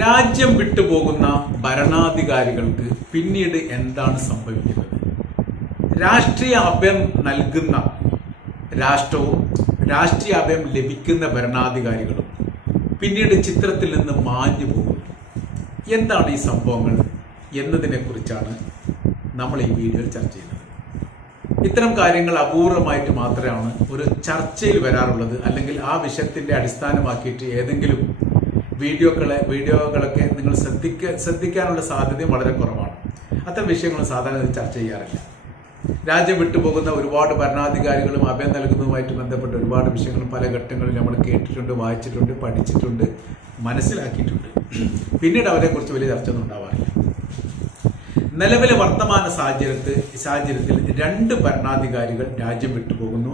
രാജ്യം വിട്ടുപോകുന്ന ഭരണാധികാരികൾക്ക് പിന്നീട് എന്താണ് സംഭവിക്കുന്നത്? രാഷ്ട്രീയ അഭയം നൽകുന്ന രാഷ്ട്രവും രാഷ്ട്രീയ അഭയം ലഭിക്കുന്ന ഭരണാധികാരികളും പിന്നീട് ചിത്രത്തിൽ നിന്ന് മാഞ്ഞു പോകുന്നു. എന്താണ് ഈ സംഭവങ്ങൾ എന്നതിനെക്കുറിച്ചാണ് നമ്മൾ ഈ വീഡിയോയിൽ ചർച്ച ചെയ്യുന്നത്. ഇത്തരം കാര്യങ്ങൾ അപൂർവമായിട്ട് മാത്രമാണ് ഒരു ചർച്ചയിൽ വരാറുള്ളത്. അല്ലെങ്കിൽ ആ വിഷയത്തിന്റെ അടിസ്ഥാനമാക്കിയിട്ട് ഏതെങ്കിലും വീഡിയോകളെ വീഡിയോകളൊക്കെ നിങ്ങൾ ശ്രദ്ധിക്ക ശ്രദ്ധിക്കാനുള്ള സാധ്യതയും വളരെ കുറവാണ്. അത്തരം വിഷയങ്ങൾ സാധാരണ ചർച്ച ചെയ്യാറില്ല. രാജ്യം വിട്ടുപോകുന്ന ഒരുപാട് ഭരണാധികാരികളും അഭയം നൽകുന്നതുമായിട്ട് ബന്ധപ്പെട്ട ഒരുപാട് വിഷയങ്ങൾ പല ഘട്ടങ്ങളിൽ നമ്മൾ കേട്ടിട്ടുണ്ട് വായിച്ചിട്ടുണ്ട് പഠിച്ചിട്ടുണ്ട് മനസ്സിലാക്കിയിട്ടുണ്ട്. പിന്നീട് അവരെക്കുറിച്ച് വലിയ ചർച്ച ഒന്നും ഉണ്ടാവാറില്ല. നിലവിലെ വർത്തമാന സാഹചര്യത്തിൽ സാഹചര്യത്തിൽ രണ്ട് ഭരണാധികാരികൾ രാജ്യം വിട്ടുപോകുന്നു.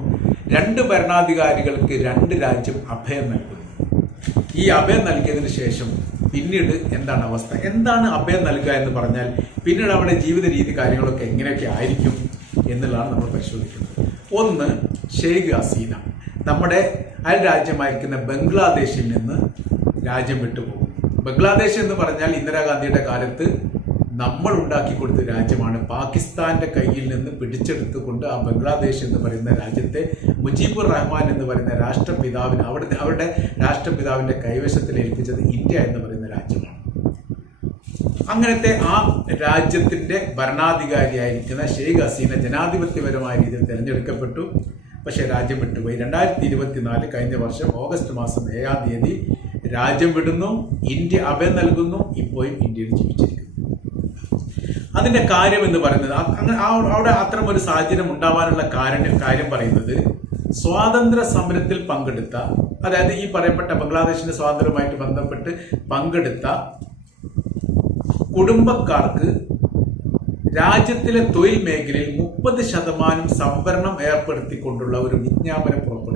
രണ്ട് ഭരണാധികാരികൾക്ക് രണ്ട് രാജ്യം അഭയം നൽകുന്നു. ഈ അഭയം നൽകിയതിന് ശേഷം പിന്നീട് എന്താണ് അവസ്ഥ? എന്താണ് അഭയം നൽകുക എന്ന് പറഞ്ഞാൽ പിന്നീട് അവരുടെ ജീവിത രീതി കാര്യങ്ങളൊക്കെ എങ്ങനെയൊക്കെ ആയിരിക്കും എന്നുള്ളതാണ് നമ്മൾ പരിശോധിക്കുന്നത് ഒന്ന് ഷെയ്ഖ് ഹസീന. നമ്മുടെ അയൽ രാജ്യമായിരിക്കുന്ന ബംഗ്ലാദേശിൽ നിന്ന് രാജ്യം വിട്ടുപോകും ബംഗ്ലാദേശ് എന്ന് പറഞ്ഞാൽ ഇന്ദിരാഗാന്ധിയുടെ കാലത്ത് നമ്മൾ ഉണ്ടാക്കി കൊടുത്ത രാജ്യമാണ് പാകിസ്ഥാന്റെ കയ്യിൽ നിന്ന് പിടിച്ചെടുത്തുകൊണ്ട് ആ ബംഗ്ലാദേശ് എന്ന് പറയുന്ന രാജ്യത്തെ മുജീബുർ റഹ്മാൻ എന്ന് പറയുന്ന രാഷ്ട്രപിതാവിന് അവിടെ അവരുടെ രാഷ്ട്രപിതാവിന്റെ കൈവശത്തിൽ ഏൽപ്പിച്ചത് ഇന്ത്യ എന്ന് പറയുന്ന രാജ്യമാണ്. അങ്ങനത്തെ ആ രാജ്യത്തിന്റെ ഭരണാധികാരിയായിരിക്കുന്ന ഷെയ്ഖ് ഹസീന ജനാധിപത്യപരമായ രീതിയിൽ തിരഞ്ഞെടുക്കപ്പെട്ടു. പക്ഷേ രാജ്യം വിട്ടുപോയി. രണ്ടായിരത്തി ഇരുപത്തിനാല് കഴിഞ്ഞ വർഷം ഓഗസ്റ്റ് മാസം ഏഴാം തീയതി രാജ്യം വിടുന്നു ഇന്ത്യ അഭയം നൽകുന്നു ഇപ്പോഴും ഇന്ത്യയിൽ ജീവിച്ചിരിക്കുന്നു. അതിന്റെ കാര്യം എന്ന് പറയുന്നത് അവിടെ അത്തരം ഒരു സാഹചര്യം ഉണ്ടാവാനുള്ള കാര്യം കാര്യം പറയുന്നത് സ്വാതന്ത്ര്യ സമരത്തിൽ പങ്കെടുത്ത അതായത് ഈ പറയപ്പെട്ട ബംഗ്ലാദേശിന്റെ സ്വാതന്ത്ര്യവുമായിട്ട് ബന്ധപ്പെട്ട് പങ്കെടുത്ത കുടുംബക്കാർക്ക് രാജ്യത്തിലെ തൊഴിൽ മേഖലയിൽ മുപ്പത് ശതമാനം സംവരണം ഏർപ്പെടുത്തിക്കൊണ്ടുള്ള ഒരു വിജ്ഞാപനം പുറപ്പെടുവിച്ചു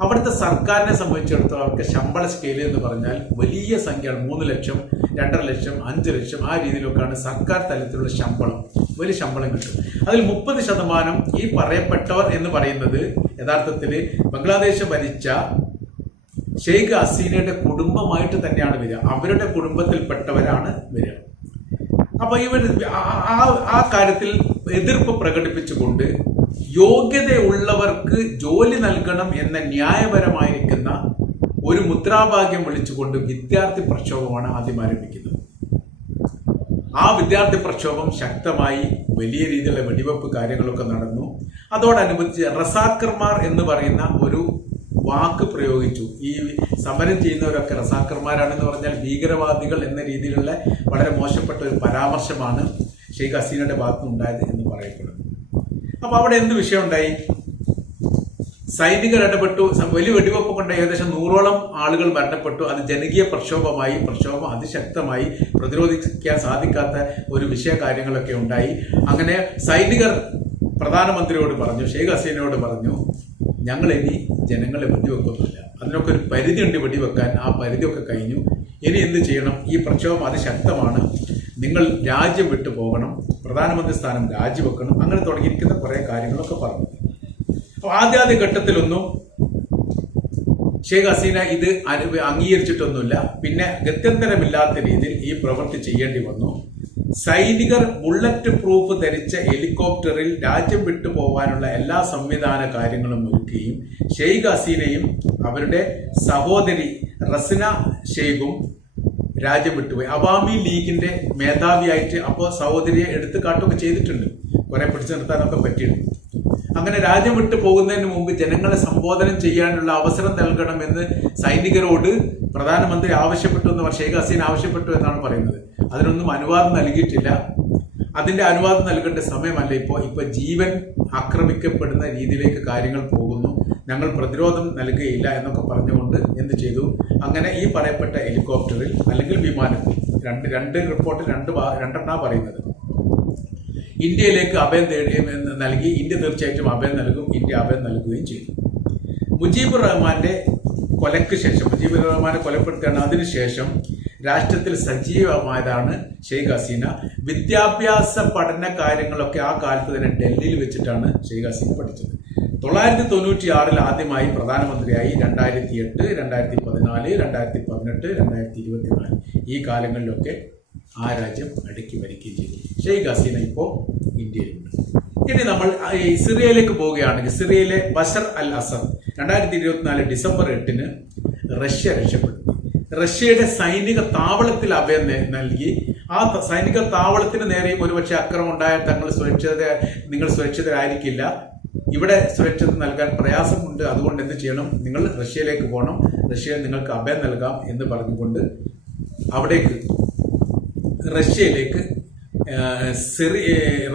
അവിടുത്തെ സർക്കാരിനെ സംബന്ധിച്ചിടത്തോളം അവർക്ക് ശമ്പള സ്കെയിൽ എന്ന് പറഞ്ഞാൽ വലിയ സംഖ്യയാണ്. മൂന്ന് ലക്ഷം രണ്ടര ലക്ഷം അഞ്ച് ലക്ഷം ആ രീതിയിലൊക്കെയാണ് സർക്കാർ തലത്തിലുള്ള ശമ്പളം. വലിയ ശമ്പളം കിട്ടും. അതിൽ മുപ്പത് ശതമാനം ഈ പറയപ്പെട്ടവർ എന്ന് പറയുന്നത് യഥാർത്ഥത്തിൽ ബംഗ്ലാദേശ് ഭരിച്ച ഷെയ്ഖ് ഹസീനയുടെ കുടുംബമായിട്ട് തന്നെയാണ് വരിക. അവരുടെ കുടുംബത്തിൽപ്പെട്ടവരാണ് വരിക. അപ്പൊ ഇവർ ആ- കാര്യത്തിൽ എതിർപ്പ് പ്രകടിപ്പിച്ചുകൊണ്ട് യോഗ്യതയുള്ളവർക്ക് ജോലി നൽകണം എന്ന ന്യായപരമായിരിക്കുന്ന ഒരു മുദ്രാവാക്യം വിളിച്ചുകൊണ്ട് വിദ്യാർത്ഥി പ്രക്ഷോഭമാണ് ആദ്യം ആരംഭിക്കുന്നത്. ആ വിദ്യാർത്ഥി പ്രക്ഷോഭം ശക്തമായി വലിയ രീതിയിലുള്ള വെടിവെപ്പ് കാര്യങ്ങളൊക്കെ നടന്നു. അതോടനുബന്ധിച്ച് റസാക്കർമാർ എന്ന് പറയുന്ന ഒരു വാക്ക് പ്രയോഗിച്ചു. ഈ സമരം ചെയ്യുന്നവരൊക്കെ റസാക്കർമാരാണെന്ന് പറഞ്ഞാൽ ഭീകരവാദികൾ എന്ന രീതിയിലുള്ള വളരെ മോശപ്പെട്ട ഒരു പരാമർശമാണ് ഷെയ്ഖ് ഹസീനയുടെ ഭാഗത്തുനിന്നുണ്ടായത് എന്ന് പറയപ്പെടുന്നു. അപ്പൊ അവിടെ എന്ത് വിഷയം ഉണ്ടായി സൈനികർ ഇടപെട്ടു. വലിയ വെടിവെപ്പ് കൊണ്ട് ഏകദേശം നൂറോളം ആളുകൾ മരണപ്പെട്ടു. അത് ജനകീയ പ്രക്ഷോഭമായി പ്രക്ഷോഭം അതിശക്തമായി പ്രതിരോധിക്കാൻ സാധിക്കാത്ത ഒരു വിഷയ കാര്യങ്ങളൊക്കെ ഉണ്ടായി. അങ്ങനെ സൈനികർ പ്രധാനമന്ത്രിയോട് പറഞ്ഞു ഷെയ്ഖ് ഹസീനയോട് പറഞ്ഞു ഞങ്ങൾ ഇനി ജനങ്ങളെ വെടിവെക്കുന്നില്ല. അതിനൊക്കെ ഒരു പരിധിയുണ്ട് വെടിവെക്കാൻ. ആ പരിധിയൊക്കെ കഴിഞ്ഞു. ഇനി എന്ത് ചെയ്യണം? ഈ പ്രക്ഷോഭം അതിശക്തമാണ്. നിങ്ങൾ രാജ്യം വിട്ടു പോകണം പ്രധാനമന്ത്രി സ്ഥാനം രാജിവെക്കണം അങ്ങനെ തുടങ്ങിയിരിക്കുന്ന കുറേ കാര്യങ്ങളൊക്കെ പറഞ്ഞു. അപ്പൊ ആദ്യാദ്യ ഘട്ടത്തിലൊന്നും ഷെയ്ഖ് ഹസീന ഇത് അംഗീകരിച്ചിട്ടൊന്നുമില്ല. പിന്നെ ഗത്യന്തരമില്ലാത്ത രീതിയിൽ ഈ പ്രവൃത്തി ചെയ്യേണ്ടി വന്നു. സൈനികർ ബുള്ളറ്റ് പ്രൂഫ് ധരിച്ച ഹെലികോപ്റ്ററിൽ രാജ്യം വിട്ടു പോകാനുള്ള എല്ലാ സംവിധാന കാര്യങ്ങളും ഒരുക്കുകയും ഷെയ്ഖ് ഹസീനയും അവരുടെ സഹോദരി റസിന ഷെയ്ഖും രാജ്യം വിട്ടുപോയി അവാമി ലീഗിന്റെ മേധാവിയായിട്ട് അപ്പോൾ സഹോദരിയെ എടുത്തു കാട്ടുകയൊക്കെ ചെയ്തിട്ടുണ്ട്. കുറെ പിടിച്ചു നിർത്താനൊക്കെ പറ്റിയിട്ടുണ്ട്. അങ്ങനെ രാജ്യം വിട്ടു പോകുന്നതിന് മുമ്പ് ജനങ്ങളെ സംബോധനം ചെയ്യാനുള്ള അവസരം നൽകണമെന്ന് സൈനികരോട് പ്രധാനമന്ത്രി ആവശ്യപ്പെട്ടു എന്ന് ഷെയ്ഖ് ഹസീൻ ആവശ്യപ്പെട്ടു എന്നാണ് പറയുന്നത്. അതിനൊന്നും അനുവാദം നൽകിയിട്ടില്ല. അതിന്റെ അനുവാദം നൽകേണ്ട സമയമല്ല ഇപ്പോൾ. ഇപ്പൊ ജീവൻ ആക്രമിക്കപ്പെടുന്ന രീതിയിലേക്ക് കാര്യങ്ങൾ പോകുന്നു. ഞങ്ങൾ പ്രതിരോധം നൽകുകയില്ല എന്നൊക്കെ പറഞ്ഞുകൊണ്ട് എന്ത് ചെയ്തു? അങ്ങനെ ഈ പറയപ്പെട്ട ഹെലികോപ്റ്ററിൽ അല്ലെങ്കിൽ വിമാനത്തിൽ രണ്ട് രണ്ട് റിപ്പോർട്ടിൽ രണ്ട് രണ്ടെണ്ണാ പറയുന്നത്. ഇന്ത്യയിലേക്ക് അഭയം തേടിയെന്ന് നൽകി ഇന്ത്യ തീർച്ചയായിട്ടും അഭയം നൽകും ഇന്ത്യ അഭയം നൽകുകയും ചെയ്തു. മുജീബുർ റഹ്മാന്റെ കൊലയ്ക്ക് ശേഷം മുജീബുർ റഹ്മാനെ കൊലപ്പെടുത്തുകയാണ് അതിനുശേഷം രാഷ്ട്രത്തിൽ സജീവമായതാണ് ഷെയ്ഖ് ഹസീന. വിദ്യാഭ്യാസ പഠന കാര്യങ്ങളൊക്കെ ആ കാലത്ത് തന്നെ ഡൽഹിയിൽ വെച്ചിട്ടാണ് ഷെയ്ഖ് ഹസീന പഠിച്ചത്. തൊള്ളായിരത്തി തൊണ്ണൂറ്റി ആറിൽ ആദ്യമായി പ്രധാനമന്ത്രിയായി രണ്ടായിരത്തി എട്ട് രണ്ടായിരത്തി പതിനാല് രണ്ടായിരത്തി പതിനെട്ട് രണ്ടായിരത്തി ഇരുപത്തിനാല് ഈ കാലങ്ങളിലൊക്കെ ആ രാജ്യം അടുക്കി ഭരിക്കുകയും ചെയ്തു. ഷെയ്ഖ് ഹസീന ഇപ്പോൾ ഇന്ത്യയിലുണ്ട്. ഇനി നമ്മൾ ഇസ്രയേലിലേക്ക് പോവുകയാണെങ്കിൽ സിറിയയിലെ ബഷർ അൽ അസർ രണ്ടായിരത്തി ഇരുപത്തിനാല് ഡിസംബർ എട്ടിന് റഷ്യ രക്ഷപ്പെടുത്തി. റഷ്യയുടെ സൈനിക താവളത്തിൽ അഭയം നൽകി. ആ സൈനിക താവളത്തിന് നേരെയും ഒരുപക്ഷെ അക്രമം ഉണ്ടായാൽ തങ്ങൾ സുരക്ഷിത നിങ്ങൾ സുരക്ഷിതരായിരിക്കില്ല. ഇവിടെ സുരക്ഷിതം നൽകാൻ പ്രയാസമുണ്ട്. അതുകൊണ്ട് എന്ത് ചെയ്യണം? നിങ്ങൾ റഷ്യയിലേക്ക് പോകണം. റഷ്യയിൽ നിങ്ങൾക്ക് അഭയം നൽകാം എന്ന് പറഞ്ഞുകൊണ്ട് അവിടേക്ക് റഷ്യയിലേക്ക്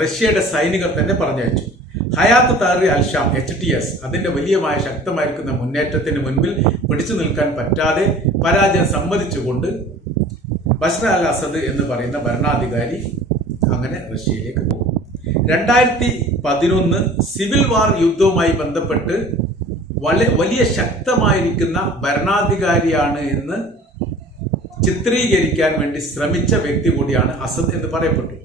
റഷ്യയുടെ സൈനികർ തന്നെ പറഞ്ഞയച്ചു. Hayat Tahrir Al Sham H T S അതിന്റെ വലിയമായ ശക്തമായിരിക്കുന്ന മുന്നേറ്റത്തിന് മുൻപിൽ പിടിച്ചു നിൽക്കാൻ പറ്റാതെ പരാജയം സമ്മതിച്ചുകൊണ്ട് ബഷർ അൽ അസദ് എന്ന് പറയുന്ന ഭരണാധികാരി അങ്ങനെ റഷ്യയിലേക്ക് പോകും. രണ്ടായിരത്തി പതിനൊന്ന് സിവിൽ വാർ യുദ്ധവുമായി ബന്ധപ്പെട്ട് വളരെ വലിയ ശക്തമായിരിക്കുന്ന ഭരണാധികാരിയാണ് എന്ന് ചിത്രീകരിക്കാൻ വേണ്ടി ശ്രമിച്ച വ്യക്തി കൂടിയാണ് അസദ് എന്ന് പറയപ്പെട്ടു.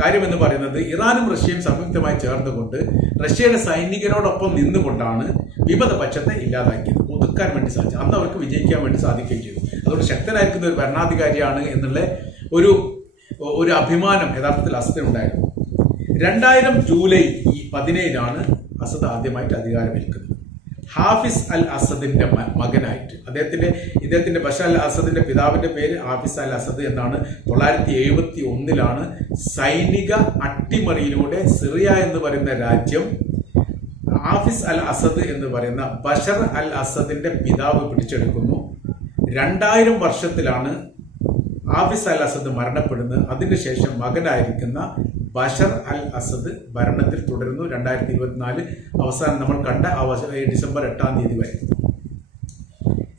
കാര്യമെന്ന് പറയുന്നത് ഇറാനും റഷ്യയും സംയുക്തമായി ചേർന്നുകൊണ്ട് റഷ്യയുടെ സൈനികരോടൊപ്പം നിന്നുകൊണ്ടാണ് വിമതപക്ഷത്തെ ഇല്ലാതാക്കിയത്. ഒതുക്കാൻ വേണ്ടി സാധിച്ചു. അന്ന് അവർക്ക് വിജയിക്കാൻ വേണ്ടി സാധിക്കുകയും ചെയ്തു. അതുകൊണ്ട് ശക്തനായിരിക്കുന്ന ഒരു ഭരണാധികാരിയാണ് എന്നുള്ള ഒരു ഒരു അഭിമാനം യഥാർത്ഥത്തിൽ അസദിനുണ്ടായിരുന്നു. രണ്ടായിരം ജൂലൈ ഈ പതിനേഴാണ് അസദ് ആദ്യമായിട്ട് അധികാരമേൽക്കുന്നത്. ഹാഫിസ് അൽ അസദിന്റെ മകനായിട്ട്. അദ്ദേഹത്തിന്റെ ഇദ്ദേഹത്തിന്റെ ബഷ അൽ അസദിന്റെ പിതാവിന്റെ പേര് ഹാഫിസ് അൽ അസദ് എന്നാണ് തൊള്ളായിരത്തി എഴുപത്തി ഒന്നിലാണ് സൈനിക അട്ടിമറിയിലൂടെ സിറിയ എന്ന് പറയുന്ന രാജ്യം ഹാഫിസ് അൽ അസദ് എന്ന് പറയുന്ന ബഷർ അൽ അസദിന്റെ പിതാവ് പിടിച്ചെടുക്കുന്നു. രണ്ടായിരം വർഷത്തിലാണ് ഹാഫിസ് അൽ അസദ് മരണപ്പെടുന്നത്. അതിനുശേഷം മകനായിരിക്കുന്ന ബഷർ അൽ അസദ് ഭരണത്തിൽ തുടരുന്നു. രണ്ടായിരത്തി ഇരുപത്തിനാല് അവസാനം നമ്മൾ കണ്ട ആ ഡിസംബർ എട്ടാം തീയതി വരെ.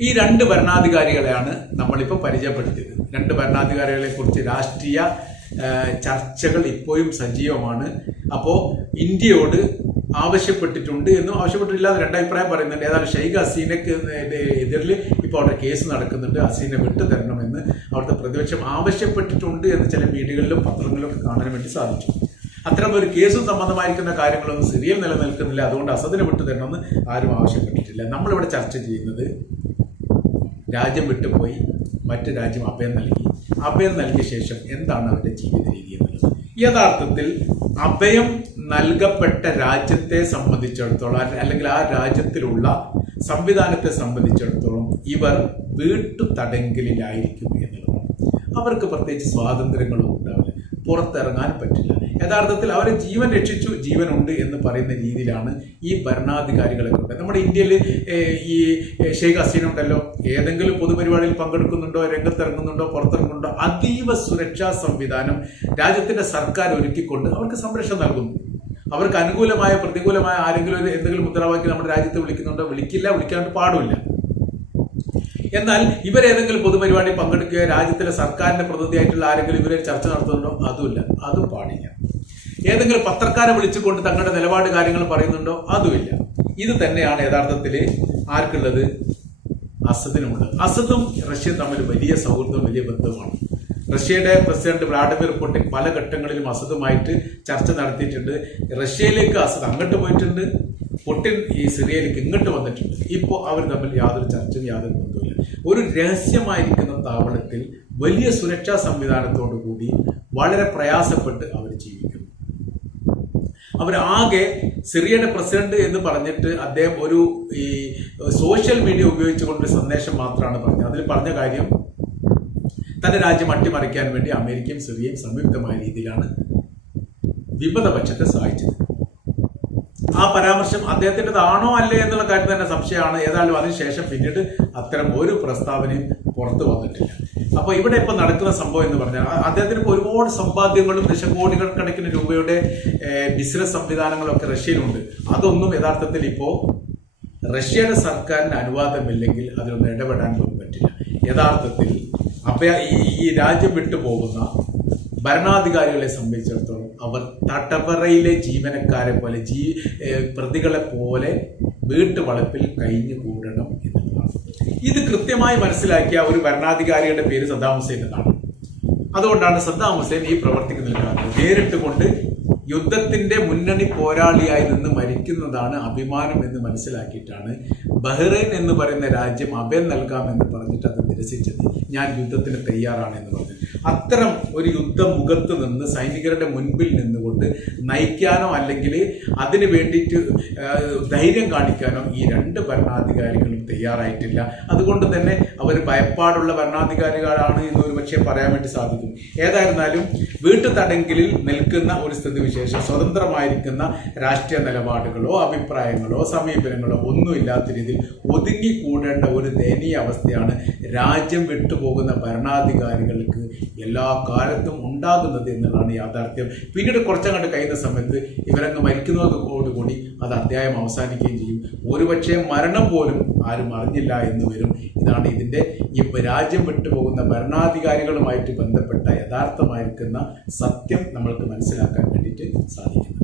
ഈ രണ്ട് ഭരണാധികാരികളെയാണ് നമ്മളിപ്പോൾ പരിചയപ്പെടുത്തിയത്. രണ്ട് ഭരണാധികാരികളെ കുറിച്ച് രാഷ്ട്രീയ ചർച്ചകൾ ഇപ്പോഴും സജീവമാണ്. അപ്പോൾ ഇന്ത്യയോട് ആവശ്യപ്പെട്ടിട്ടുണ്ട് എന്നും ആവശ്യപ്പെട്ടിട്ടില്ല എന്ന് രണ്ടഭിപ്രായം പറയുന്നുണ്ട്. ഏതായാലും ഷെയ്ഖ് ഹസീനക്ക് എതിരിൽ ഇപ്പോൾ അവിടെ കേസ് നടക്കുന്നുണ്ട്. ഹസീനെ വിട്ടു തരണമെന്ന് അവിടുത്തെ പ്രതിപക്ഷം ആവശ്യപ്പെട്ടിട്ടുണ്ട് എന്ന് ചില മീഡിയകളിലും പത്രങ്ങളിലും ഒക്കെ കാണാൻ വേണ്ടി സാധിച്ചു. അത്തരം ഒരു കേസും സംബന്ധമായിരിക്കുന്ന കാര്യങ്ങളൊന്നും സിറിയൽ നിലനിൽക്കുന്നില്ല. അതുകൊണ്ട് അസദിനെ വിട്ടു തരണമെന്ന് ആരും ആവശ്യപ്പെട്ടിട്ടില്ല. നമ്മളിവിടെ ചർച്ച ചെയ്യുന്നത് രാജ്യം വിട്ടുപോയി മറ്റ് രാജ്യം അഭയം നൽകി. അഭയം നൽകിയ ശേഷം എന്താണ് അവരുടെ ജീവിത രീതി എന്നുള്ളത്? യഥാർത്ഥത്തിൽ അഭയം നൽകപ്പെട്ട രാജ്യത്തെ സംബന്ധിച്ചിടത്തോളം അല്ലെങ്കിൽ ആ രാജ്യത്തിലുള്ള സംവിധാനത്തെ സംബന്ധിച്ചിടത്തോളം ഇവർ വീട്ടുതടങ്കലിലായിരിക്കും എന്നുള്ളതാണ്. അവർക്ക് പ്രത്യേകിച്ച് സ്വാതന്ത്ര്യങ്ങളും ഉണ്ടാവില്ല. പുറത്തിറങ്ങാൻ പറ്റില്ല. യഥാർത്ഥത്തിൽ അവരെ ജീവൻ രക്ഷിച്ചു ജീവനുണ്ട് എന്ന് പറയുന്ന രീതിയിലാണ് ഈ ഭരണാധികാരികളെ കൊണ്ട്. നമ്മുടെ ഇന്ത്യയിൽ ഈ ഷെയ്ഖ് ഹസീന ഉണ്ടല്ലോ. ഏതെങ്കിലും പൊതുപരിപാടിയിൽ പങ്കെടുക്കുന്നുണ്ടോ രംഗത്തിറങ്ങുന്നുണ്ടോ പുറത്തിറങ്ങുന്നുണ്ടോ അതീവ സുരക്ഷാ സംവിധാനം രാജ്യത്തിന്റെ സർക്കാർ ഒരുക്കിക്കൊണ്ട് അവർക്ക് സംരക്ഷണം നൽകുന്നു. അവർക്ക് അനുകൂലമായ പ്രതികൂലമായ ആരെങ്കിലും ഒരു എന്തെങ്കിലും മുദ്രാവാക്യം നമ്മുടെ രാജ്യത്ത് വിളിക്കുന്നുണ്ടോ? വിളിക്കില്ല വിളിക്കാണ്ട് പാടില്ല എന്നാൽ ഇവരേതെങ്കിലും പൊതുപരിപാടി പങ്കെടുക്കുകയോ രാജ്യത്തിലെ സർക്കാരിന്റെ പ്രതിനിധിയായിട്ടുള്ള ആരെങ്കിലും ഇവരെ ചർച്ച നടത്തുന്നുണ്ടോ? അതുമില്ല. അതും പാടില്ല. ഏതെങ്കിലും പത്രക്കാരെ വിളിച്ചുകൊണ്ട് തങ്ങളുടെ നിലപാട് കാര്യങ്ങൾ പറയുന്നുണ്ടോ? അതുമില്ല. ഇത് തന്നെയാണ് യഥാർത്ഥത്തിൽ ആർക്കുള്ളത്? അസദിനുമുള്ളത്. അസദും റഷ്യ തമ്മിൽ വലിയ സൗഹൃദവും വലിയ ബന്ധവുമാണ്. റഷ്യയുടെ പ്രസിഡന്റ് വ്ളാഡിമിർ പുടിൻ പല ഘട്ടങ്ങളിലും അസദുമായിട്ട് ചർച്ച നടത്തിയിട്ടുണ്ട്. റഷ്യയിലേക്ക് അസദ് അങ്ങോട്ട് പോയിട്ടുണ്ട്. പുടിൻ ഈ സിറിയയിലേക്ക് ഇങ്ങോട്ട് വന്നിട്ടുണ്ട്. ഇപ്പോൾ അവർ തമ്മിൽ യാതൊരു ചർച്ചയും യാതൊരു ബന്ധവുമില്ല. ഒരു രഹസ്യമായിരിക്കുന്ന താവളത്തിൽ വലിയ സുരക്ഷാ സംവിധാനത്തോടു കൂടി വളരെ പ്രയാസപ്പെട്ട് അവർ ജീവിക്കുന്നു. അവരാകെ സിറിയയുടെ പ്രസിഡന്റ് എന്ന് പറഞ്ഞിട്ട് അദ്ദേഹം ഒരു ഈ സോഷ്യൽ മീഡിയ ഉപയോഗിച്ചുകൊണ്ട് സന്ദേശം മാത്രമാണ് പറഞ്ഞത്. അതിൽ പറഞ്ഞ കാര്യം തന്റെ രാജ്യം അട്ടിമറിക്കാൻ വേണ്ടി അമേരിക്കയും സിറിയയും സംയുക്തമായ രീതിയിലാണ് വിമതപക്ഷത്തെ സഹായിച്ചത്. ആ പരാമർശം അദ്ദേഹത്തിന്റെതാണോ അല്ലേ എന്നുള്ള കാര്യം തന്നെ സംശയമാണ്. ഏതായാലും അതിനുശേഷം പിന്നീട് അത്തരം ഒരു പ്രസ്താവനയും പുറത്തു വന്നിട്ടില്ല. അപ്പൊ ഇവിടെ ഇപ്പൊ നടക്കുന്ന സംഭവം എന്ന് പറഞ്ഞാൽ അദ്ദേഹത്തിന് ഇപ്പോൾ ഒരുപാട് സമ്പാദ്യങ്ങളും ദശകോടികൾ കണക്കിന് രൂപയുടെ ബിസിനസ് സംവിധാനങ്ങളൊക്കെ റഷ്യയിലുണ്ട്. അതൊന്നും യഥാർത്ഥത്തിൽ ഇപ്പോ റഷ്യയുടെ സർക്കാരിന് അനുവാദമില്ലെങ്കിൽ അതിലൊന്നും ഇടപെടാൻ പറ്റില്ല. യഥാർത്ഥത്തിൽ അഭയ ഈ രാജ്യം വിട്ടു പോകുന്ന ഭരണാധികാരികളെ സംബന്ധിച്ചിടത്തോളം അവർ തടവറയിലെ ജീവനക്കാരെ പോലെ ജീ പ്രതികളെ പോലെ വീട്ടുവളപ്പിൽ കഴിഞ്ഞു കൂടണം എന്നുള്ളതാണ്. ഇത് കൃത്യമായി മനസ്സിലാക്കിയ ഒരു ഭരണാധികാരിയുടെ പേര് സദ്ദാം ഹുസൈൻ എന്നാണ്. അതുകൊണ്ടാണ് സദ്ദാം ഹുസൈൻ ഈ പ്രവർത്തിക്ക് നിൽക്കുന്നത് നേരിട്ട് കൊണ്ട് യുദ്ധത്തിന്റെ മുന്നണി പോരാളിയായി നിന്ന് മരിക്കുന്നതാണ് അഭിമാനം എന്ന് മനസ്സിലാക്കിയിട്ടാണ് ബഹ്റൈൻ എന്ന് പറയുന്ന രാജ്യം അഭയം നൽകാമെന്ന് പറഞ്ഞിട്ട് അത് നിരസിച്ചത്. ഞാൻ യുദ്ധത്തിന് തയ്യാറാണ് എന്ന് പറഞ്ഞു. അത്തരം ഒരു യുദ്ധമുഖത്ത് നിന്ന് സൈനികരുടെ മുൻപിൽ നിന്നുകൊണ്ട് നയിക്കാനോ അല്ലെങ്കിൽ അതിന് വേണ്ടിയിട്ട് ധൈര്യം കാണിക്കാനോ ഈ രണ്ട് ഭരണാധികാരികളും തയ്യാറായിട്ടില്ല. അതുകൊണ്ട് തന്നെ അവർ ഭയപ്പാടുള്ള ഭരണാധികാരികളാണ് എന്ന് ഒരു പക്ഷേ പറയാൻ വേണ്ടി സാധിക്കും. ഏതായിരുന്നാലും വീട്ടുതടങ്കലിൽ നിൽക്കുന്ന ഒരു സ്ഥിതിവിശേഷം സ്വതന്ത്രമായിരിക്കുന്ന രാഷ്ട്രീയ നിലപാടുകളോ അഭിപ്രായങ്ങളോ സമീപനങ്ങളോ ഒന്നുമില്ലാത്ത രീതിയിൽ ഒതുങ്ങിക്കൂടേണ്ട ഒരു ദയനീയ അവസ്ഥയാണ് രാജ്യം വിട്ടുപോകുന്ന ഭരണാധികാരികൾക്ക് എല്ലാ കാലത്തും ഉണ്ടാകുന്നത് എന്നുള്ളതാണ് യാഥാർത്ഥ്യം. പിന്നീട് കുറച്ചങ്ങോട്ട് കഴിയുന്ന സമയത്ത് ഇവരങ്ങ് മരിക്കുന്നതോടുകൂടി അത് അധ്യായം അവസാനിക്കുകയും ചെയ്യും. ഒരുപക്ഷെ മരണം പോലും ആരും അറിഞ്ഞില്ല എന്ന് വരും. ഇതാണ് ഇതിന്റെ ഈ രാജ്യം വിട്ടുപോകുന്ന ഭരണാധികാരികളുമായിട്ട് ബന്ധപ്പെട്ട യഥാർത്ഥമായിരിക്കുന്ന സത്യം നമ്മൾക്ക് മനസ്സിലാക്കാൻ വേണ്ടിയിട്ട് സാധിക്കും.